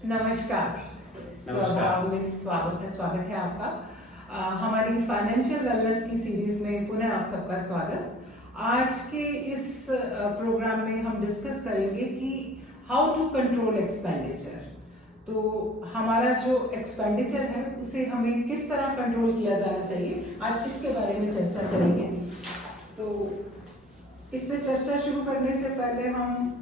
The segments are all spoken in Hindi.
नमस्कार। नमस्कार। में स्वागत है आपका। हमारी फाइनेंशियल वेलनेस की सीरीज में पुनः आप सबका स्वागत। आज के इस प्रोग्राम में हम डिस्कस करेंगे कि हाउ टू कंट्रोल एक्सपेंडिचर। तो हमारा जो एक्सपेंडिचर है उसे हमें किस तरह कंट्रोल किया जाना चाहिए, आज इसके बारे में चर्चा करेंगे। तो इसमें चर्चा शुरू करने से पहले हम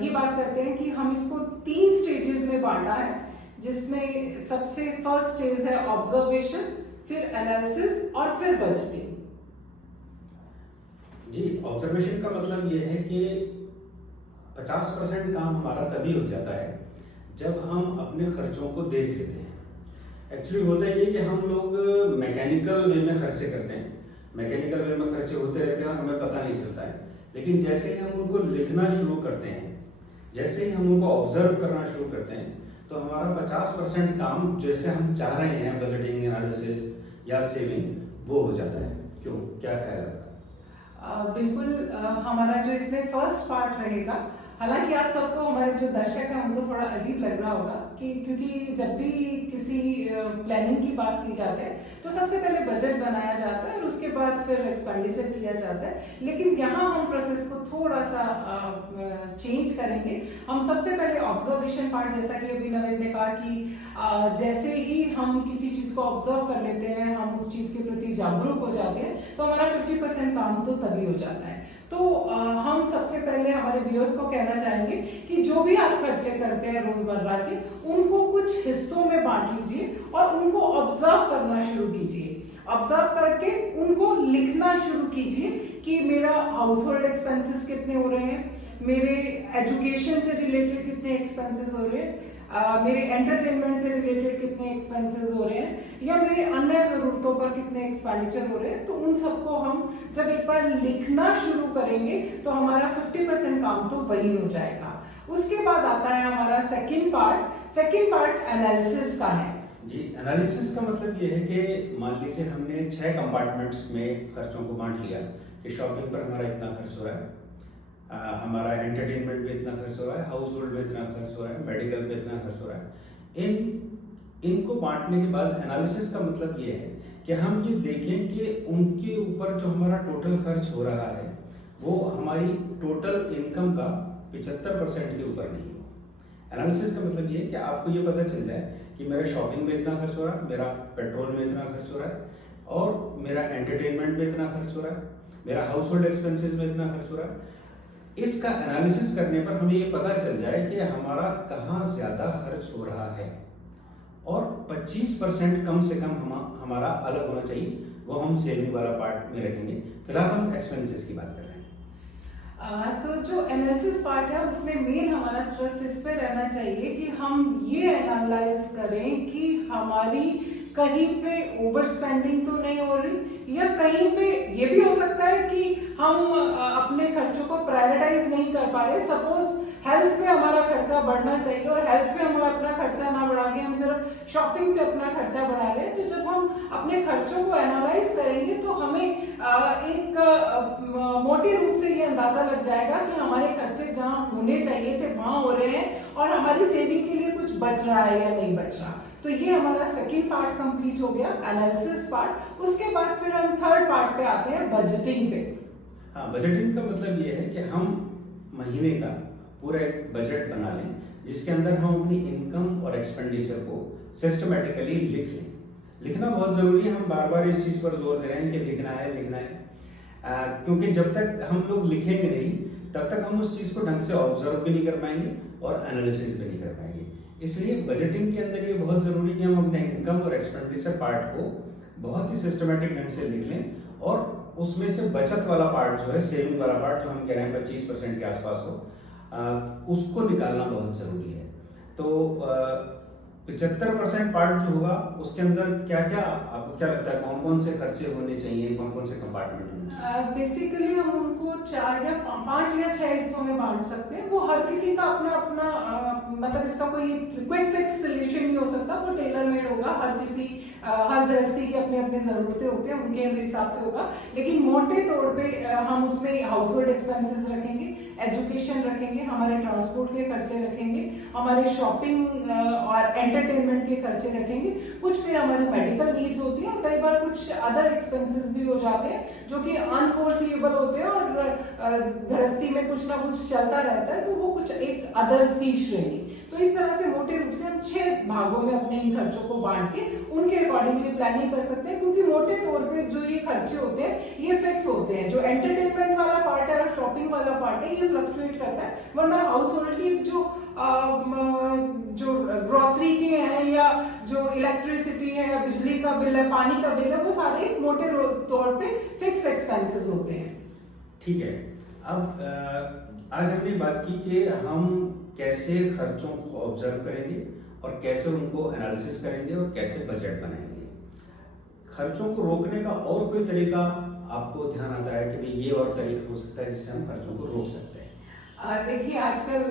ये बात करते हैं कि हम इसको 3 स्टेजेस में बांटा है, जिसमें सबसे फर्स्ट स्टेज है ऑब्जर्वेशन, फिर एनालिसिस और फिर बजटिंग। जी, ऑब्जर्वेशन का मतलब ये है कि 50% काम हमारा तभी हो जाता है जब हम अपने खर्चों को देख लेते हैं। एक्चुअली होता ये कि हम लोग मैकेनिकल वे में खर्चे करते हैं, मैकेनिकल वे में खर्चे होते रहते हैं और हमें पता नहीं चलता है। लेकिन जैसे ही हम उनको लिखना शुरू करते हैं, जैसे ही हम उनको ऑब्जर्व करना शुरू करते हैं, तो हमारा 50% काम जैसे हम चाह रहे हैं, बजटिंग, एनालिसिस या सेविंग, वो हो जाता है। क्यों, क्या ख्याल है आपका? बिल्कुल। हमारा जो इसमें फर्स्ट पार्ट रहेगा, हालांकि आप सबको, हमारे जो दर्शक हैं उनको थोड़ा अजीब लग रहा होगा कि क्योंकि जब भी किसी प्लानिंग की बात की जाती है तो सबसे पहले बजट बनाया जाता है और उसके बाद फिर एक्सपेंडिचर किया जाता है। लेकिन यहाँ हम प्रोसेस को थोड़ा सा चेंज करेंगे। हम सबसे पहले ऑब्जर्वेशन पार्ट, जैसा कि अभी नवीन ने कहा कि जैसे ही हम किसी चीज़ को ऑब्जर्व कर लेते हैं, हम उस चीज़ के प्रति जागरूक हो जाते हैं, तो हमारा 50% काम तो तभी हो जाता है। तो हम सबसे पहले हमारे व्यूअर्स को कहना चाहेंगे कि जो भी आप खर्चे करते हैं रोजमर्रा के, उनको कुछ हिस्सों में बांट लीजिए और उनको ऑब्जर्व करना शुरू कीजिए। ऑब्जर्व करके उनको लिखना शुरू कीजिए कि मेरा हाउस होल्ड एक्सपेंसेस कितने हो रहे हैं, मेरे एजुकेशन से रिलेटेड कितने एक्सपेंसेस हो रहे हैं, मेरे एंटरटेनमेंट से रिलेटेड कितने एक्सपेंसेस हो रहे हैं, या मेरे अन्य ज़रूरतों पर कितने एक्सपेंडिचर हो रहे हैं। तो उन सबको हम जब एक बार लिखना शुरू करेंगे तो हमारा 50% काम तो वही हो जाएगा। उसके बाद आता है हमारा सेकंड पार्ट एनालिसिस का है। जी, एनालिसिस का मतलब ये है कि मान लीजिए हमने 6 कंपार्टमेंट्स में खर्चों को बांट लिया कि शॉपिंग पर हमारा इतना खर्च हो रहा है, हमारा एंटरटेनमेंट पे इतना खर्च हो रहा है, हाउस होल्ड पे इतना खर्च हो रहा है, मेडिकल पे इतना खर्च हो रहा है। इनको बांटने के बाद एनालिसिस का मतलब ये है कि हम ये देखें कि उनके ऊपर जो हमारा टोटल खर्च हो रहा है वो हमारी टोटल इनकम का 75% के ऊपर नहीं हो। एनालिसिस का मतलब ये है कि आपको ये पता चल जाए कि मेरा शॉपिंग में इतना खर्च हो रहा है, मेरा पेट्रोल में इतना खर्च हो रहा है, और मेरा एंटरटेनमेंट में इतना खर्च हो रहा है, मेरा हाउस होल्ड एक्सपेंसेस में इतना खर्च हो रहा है। इसका एनालिसिस करने पर हमें ये पता चल जाए कि हमारा कहाँ ज़्यादा खर्च हो रहा है, और 25% कम से कम हमारा अलग होना चाहिए, वो हम सेविंग वाला पार्ट में रखेंगे। फिलहाल हम एक्सपेंसेस की बात कर रहे हैं। तो जो एनालिसिस पार्ट है उसमें मेन हमारा थ्रस्ट इस पे रहना चाहिए कि हम ये एनालाइज करें कि हमारी कहीं पे ओवर स्पेंडिंग तो नहीं हो रही, या कहीं पे ये भी हो सकता है कि हम अपने खर्चों को प्रायोरिटाइज नहीं कर पा रहे। सपोज हेल्थ पे हमारा खर्चा बढ़ना चाहिए और हेल्थ पे हम अपना खर्चा ना बढ़ा के हम सिर्फ शॉपिंग पे अपना खर्चा बढ़ा रहे हैं। तो जब हम अपने खर्चों को एनालाइज करेंगे तो हमें एक मोटे रूप से ये अंदाजा लग जाएगा कि हमारे खर्चे जहाँ होने चाहिए थे वहां हो रहे हैं और हमारी सेविंग के लिए कुछ बच रहा है या नहीं बच रहा। तो ये हमारा सेकंड पार्ट कंप्लीट हो गया, एनालिसिस पार्ट। उसके बाद फिर हम थर्ड पार्ट पे आते हैं, बजटिंग पे। हाँ, बजटिंग का मतलब ये है कि हम महीने का पूरा एक बजट बना लें जिसके अंदर हम अपनी इनकम और एक्सपेंडिचर को सिस्टमेटिकली लिख लें। लिखना बहुत ज़रूरी है, हम बार बार इस चीज़ पर जोर दे रहे हैं कि लिखना है, क्योंकि जब तक हम लोग लिखेंगे नहीं तब तक हम उस चीज़ को ढंग से ऑब्जर्व भी नहीं कर पाएंगे और एनालिसिस भी नहीं कर पाएंगे। इसलिए बजटिंग के अंदर ये बहुत ज़रूरी है कि हम अपने इनकम और एक्सपेंडिचर पार्ट को बहुत ही सिस्टमेटिक ढंग से लिख लें, और उसमें से बचत वाला पार्ट जो है, सेविंग वाला पार्ट जो हम कह रहे हैं 25% के आसपास हो, उसको निकालना बहुत ज़रूरी है। तो 75% पार्ट जो होगा उसके अंदर क्या क्या, आपको क्या लगता है कौन कौन से खर्चे होने चाहिए, कौन कौन से कंपार्टमेंट होने चाहिए? बेसिकली हम उनको 4 या 5 या 6 हिस्सों में बांट सकते हैं। वो हर किसी का अपना अपना मतलब इसका कोई क्विक फिक्स सोल्यूशन नहीं हो सकता, वो टेलर मेड होगा। हर गृहस्थी की अपनी अपनी ज़रूरतें होती हैं, उनके हिसाब से होगा। लेकिन मोटे तौर पे हम उसमें हाउस होल्ड एक्सपेंसेस रखेंगे, एजुकेशन रखेंगे, हमारे ट्रांसपोर्ट के खर्चे रखेंगे, हमारे शॉपिंग और एंटरटेनमेंट के खर्चे रखेंगे, कुछ फिर हमारी मेडिकल नीड्स होती हैं, और कई बार कुछ अदर एक्सपेंसेस भी हो जाते हैं जो कि अनफोर्सिएबल होते हैं, और गृहस्थी में कुछ ना कुछ चलता रहता है, तो वो कुछ एक अदर्स की श्रेणी। तो इस तरह से मोटे रूप से हम 6 भागों में अपने इन खर्चों को बांट के उनके अकॉर्डिंगली प्लानिंग कर सकते हैं, क्योंकि मोटे तौर पे जो ये खर्चे होते हैं ये फिक्स होते हैं। जो एंटरटेनमेंट वाला पार्ट है और शॉपिंग वाला पार्ट है ये फ्लक्चुएट करता है, वरना हाउस होल्ड की जो ग्रोसरी के हैं या जो इलेक्ट्रिसिटी है या बिजली का बिल है, पानी का बिल है, वो सारे मोटे तौर पे फिक्स एक्सपेंसेस होते हैं। ठीक है। अब आज हमने बात की कि हम कैसे खर्चों को ऑब्जर्व करेंगे और कैसे उनको एनालिसिस करेंगे और कैसे बजट बनाएंगे। खर्चों को रोकने का और कोई तरीका आपको ध्यान आता है कि भाई ये और तरीका हो सकता है जिससे हम खर्चों को रोक सकते हैं? देखिए, आजकल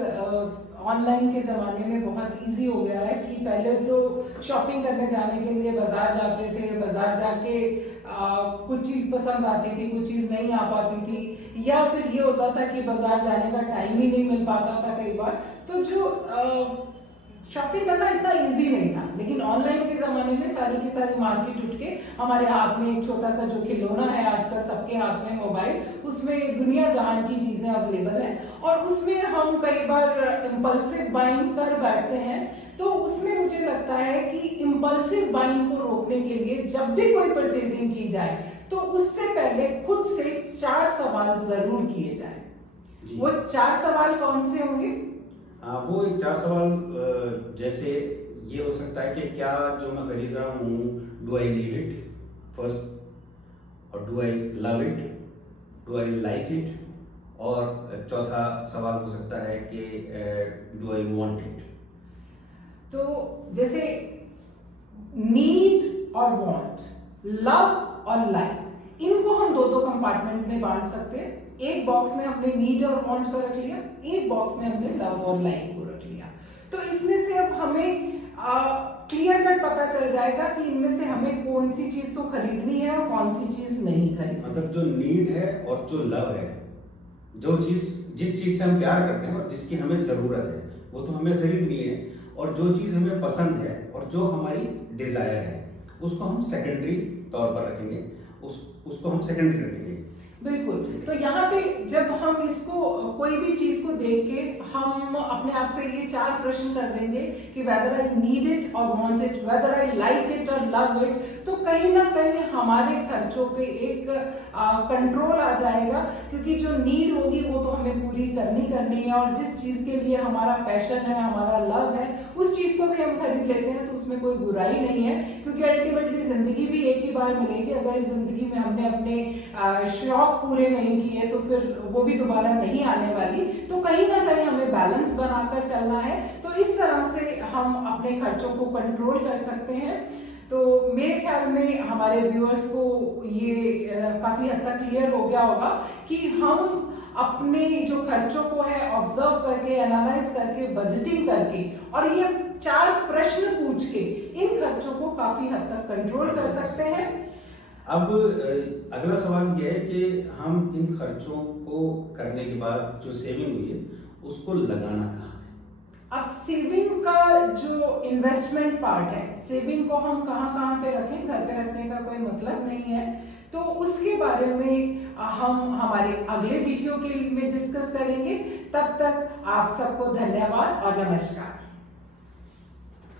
ऑनलाइन के ज़माने में बहुत इजी हो गया है कि पहले तो शॉपिंग करने जाने के लिए बाजार जाते थे, बाजार जाके कुछ चीज़ पसंद आती थी, कुछ चीज़ नहीं आ पाती थी, या फिर ये होता था कि बाजार जाने का टाइम ही नहीं मिल पाता था कई बार। तो जो शॉपिंग करना इतना इजी नहीं था, लेकिन ऑनलाइन के ज़माने में सारी की सारी मार्केट उठ के हमारे हाथ में एक छोटा सा जो खिलौना है आजकल सबके हाथ में, मोबाइल, उसमें दुनिया जहान की चीज़ें अवेलेबल हैं, और उसमें हम कई बार इम्पल्सिव बाइंग कर बैठते हैं। तो उसमें मुझे लगता है कि इम्पल्सिव बाइंग को रोकने के लिए जब भी कोई परचेजिंग की जाए तो उससे पहले खुद से 4 सवाल जरूर किए जाए। वो 4 सवाल कौन से होंगे? वो 4 सवाल जैसे ये हो सकता है कि क्या जो मैं खरीद रहा हूँ, do I need it first, और do I love it, do I like it, और चौथा सवाल हो सकता है कि डू आई वांट इट। तो जैसे नीड और वांट, लव और लाइक, इनको हम दो कंपार्टमेंट में बांट सकते हैं। एक बॉक्स में हमने नीड और वांट को रख लिया, एक बॉक्स में हमने लव और लाइक को रख लिया। तो इसमें से अब हमें क्लियर कट पता चल जाएगा कि इनमें से हमें कौन सी चीज तो खरीदनी है और कौन सी चीज नहीं खरीदनी। मतलब जो नीड है और जो लव है, जो चीज जिस चीज से हम प्यार करते हैं और जिसकी हमें जरूरत है वो तो हमें खरीदनी है, और जो चीज हमें पसंद है और जो हमारी डिजायर है उसको हम सेकेंडरी तौर पर रखेंगे, उसको हम सेकेंडरी रखेंगे। बिल्कुल। तो यहाँ पे जब हम इसको कोई भी चीज को देख के हम अपने आप से ये 4 प्रश्न कर देंगे कि वेदर आई नीड इट और want it, whether I like it और लव इट, तो कहीं ना कहीं हमारे खर्चों पे एक कंट्रोल आ जाएगा, क्योंकि जो नीड होगी वो तो हमें पूरी करनी है, और जिस चीज के लिए हमारा पैशन है, हमारा लव है, उस चीज को भी हम खरीद लेते हैं, तो उसमें कोई बुराई नहीं है, क्योंकि अल्टीमेटली जिंदगी भी एक ही बार मिलेगी। अगर इस जिंदगी में हमने अपने शौक पूरे नहीं किए तो फिर वो भी दोबारा नहीं आने वाली। तो कहीं ना कहीं हमें बैलेंस बनाकर चलना है। तो इस तरह से हम अपने खर्चों को कंट्रोल कर सकते हैं। तो मेरे ख्याल में हमारे व्यूअर्स को ये काफी हद तक क्लियर हो गया होगा कि हम अपने जो खर्चों को है ऑब्जर्व करके, एनालाइज करके, बजटिंग करके और ये 4 प्रश्न पूछ के इन खर्चों को काफी हद तक कंट्रोल कर सकते हैं। अब अगला सवाल यह है कि हम इन खर्चों को करने के बाद जो सेविंग हुई है उसको लगाना कहाँ है? अब सेविंग का जो इन्वेस्टमेंट पार्ट है, सेविंग को हम कहाँ पे रखें, घर पे रखने का कोई मतलब नहीं है। तो उसके बारे में हम हमारे अगले वीडियो के में डिस्कस करेंगे। तब तक आप सबको धन्यवाद और नमस्कार।